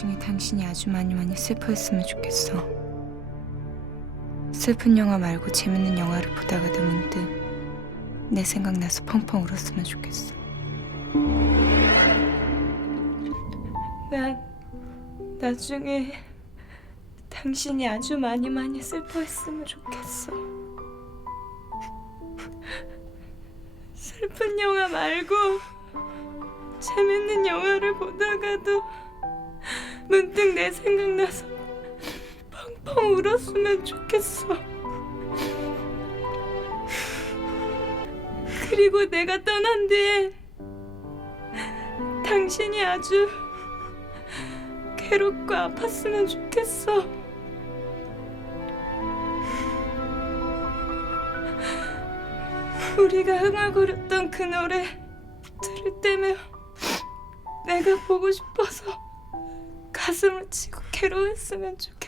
당신이 아주 많이 많이 슬퍼했으면 좋겠어. 슬픈 영화 말고 재밌는 영화를 보다가도 문득 내 생각나서 펑펑 울었으면 좋겠어. 난 나중에 당신이 아주 많이 많이 슬퍼했으면 좋겠어. 슬픈 영화 말고 재밌는 영화를 보다가도 펑펑 울었으면 좋겠어. 그리고 내가 떠난 뒤에 당신이 아주 괴롭고 아팠으면 좋겠어. 우리가 흥얼거렸던 그 노래 들을 때면 내가 보고 싶어서 가슴을 치고 괴로웠으면 좋겠어.